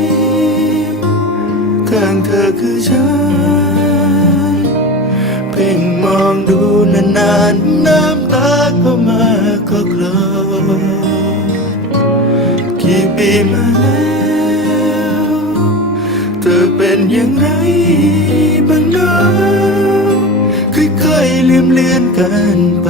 ข้างเธอคือฉัน เพ่งมองดูนานๆ น้ำตาก็มาก็คลอกี่ปีมาแล้วเธอเป็นอย่างไรบ้างเนาะค่อยๆเลืมเลือนกันไป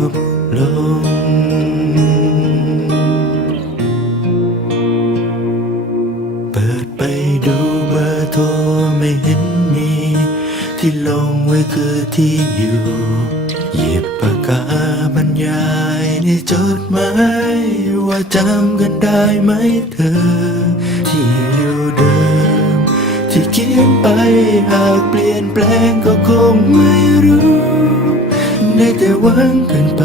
บ ไปดูเบอร์โทรไม่เห็นมี ที่ลงไว้คือที่อยู่ หยิบปากกาบรรยายในจดหมายว่าจำกันได้ไหมเธอ ที่อยู่เดิม ที่เขียนไปหากเปลี่ยนแปลงก็คงไม่รู้ ได้แต่หวังกันไป